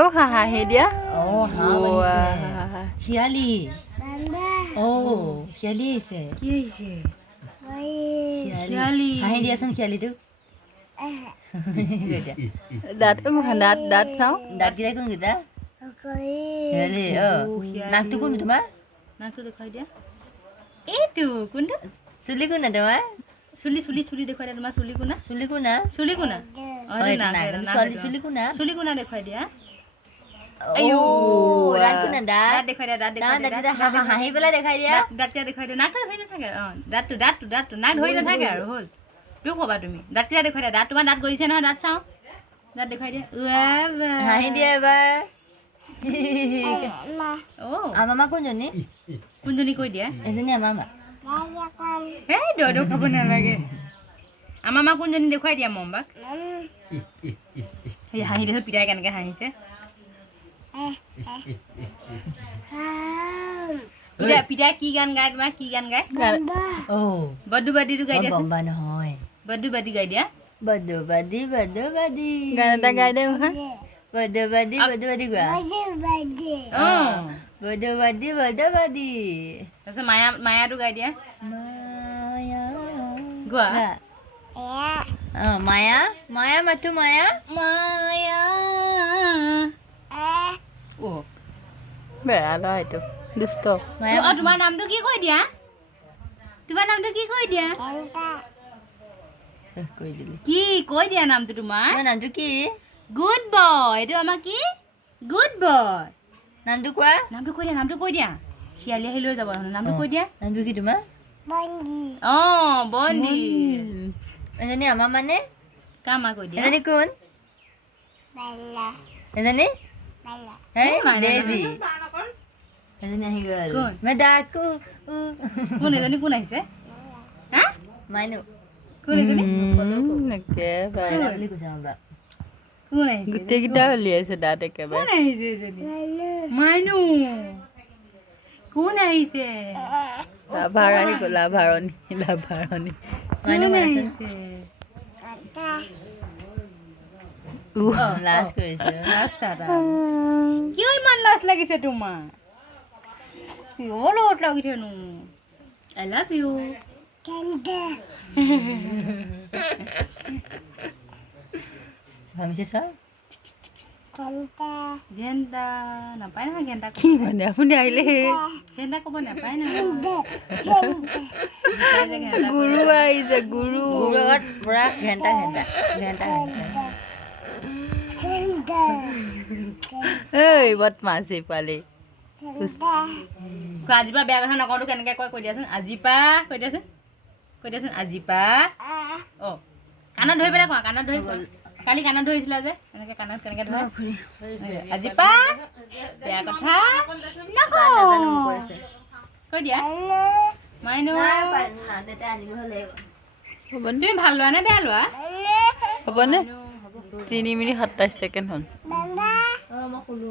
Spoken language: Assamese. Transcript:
ও হাঁহি দিয়া হাঁহ বনিছে শিয়ালি শিয়ালি আহিছে কি হৈছে শিয়ালি হাঁহি দিয়াচোন শিয়ালিটো দাঁত দাঁত চাওঁ দাঁতকেইটা কোনকেইটা শিয়ালি নাকটো কোনটো তোমাৰ নাকটো দেখুৱাই দিয়া এইটো কোনটো চুলি কোনা তোমাৰ চুলি চুলি চুলি দেখুৱাই দিয়া তোমাৰ চুলি কোনা চুলি কোনা চুলি কোনা চুলি কোনা চুলি কোনা দেখুৱাই দিয়া দাঁত কোনা দাঁত দেখুৱাই দিয়া দাঁত দেখুৱাই দিয়া হাঁহি পেলাই দেখাই দিয়া দাঁতকেইটা দেখুৱাই দিয়া নাকটো ধৰি নাথাকে দাঁতটো দাঁতটো দাঁতটো নাক ধৰি নাথাকে আৰু হ'ল তোক ক'বা তুমি দাঁতকেইটা দেখুৱাই দিয়া দাঁত তোমাৰ দাঁত গলিছে নহয় দাঁত চাওঁ দাঁত দেখুৱাই দিয়া হাঁহি দিয়া এবাৰ আমাৰ মা কোনজনী কোনজনী কৈ দিয়া এজনী আমাৰ মা এই দৈ খাব নালাগে আমাৰ মা কোনজনী দেখুৱাই দিয়া মম্বাক সেই হাঁহি দিছে পিতাই কেনেকৈ হাঁহিছে পিতাই কি গান গায় তোমাৰ কি গান গায় বদ্দু বাদীটো গাই দিয়া বম্বা নহয় বদ্দু বাদী গাই দিয়া বদ্দু বাদী গান এটা গাই দে নহয় বদ্দু বাদী গোৱা বদ্দু বাদী তাৰপিছত মায়াটো গাই দিয়া মায়া গোৱা মায়া মায়া মাথো মায়া মায়া বেয়া লয় এইটো দুষ্ট মায়া তোমাৰ নামটো কি কৈ দিয়া তোমাৰ নামটো কি কৈ দিয়া কৈ দিলি কি কৈ দিয়া নামটো তোমাৰ নামটো কি গুড বয় এইটো আমাৰ কি গুড বয় নামটো কোৱা নামটো কৈ দিয়া শিয়ালি আহি লৈ যাব নামটো কৈ দিয়া নামটো কি তোমাৰ বন্দী এজনী আমাৰ মানে কাৰ মা কৈ দিয়া এজনী কোন এজনী ডেজি এজনী আহি গ'ল কোন? মেডাকো কোন এজনী কোন আহিছে হা মাইনু কোন এজনী একেবাৰে বুলি কৈছে আমাৰ কোন আহিছে গোটেইকেইটা উলিয়াইছে দাঁত কোন একেবাৰে আহিছে এজনী মাইনু কোন আহিছে লাভাৰণী লাভাৰণী মাইনু কোন মাইনু আহিছে লাজ কৰিছে ৰাস্তাটা কিয় ইমান লাজ লাগিছে তোমাৰ কিয় লগত লাগি থানো আই লাভ ইউ ভাবিছে চোৱা ঘেণ্টা নাপায় নহয় ঘেণ্টা কি মানে আপুনি আহিলে ঘেণ্টা ক'ব নাপায় নহয় গুৰু আহিছে গুৰু গুৰুৰ আগত পুৰা ঘেণ্টা এই বদমাছি পোৱালি আজিৰ পৰা বেয়া কথা নকওঁতো কেনেকৈ কয় কৈ দিয়াচোন আজিৰ পৰা কৈ দিয়াচোন আজিৰ পৰা কাণত ধৰি পেলাই কোৱা কাণত ধৰি কালি কাণত ধৰিছিলা যে এনেকৈ কাণত কেনেকৈ ধৰা আজিৰ পৰা বেয়া কথা নকওঁ কৈ দিয়া মাইনু হ'বনে তুমি ভাল লোৱা নে বেয়া লোৱা হ'বনে 3 মিনিট 27 ছেকেণ্ড হ'ল মই শুনো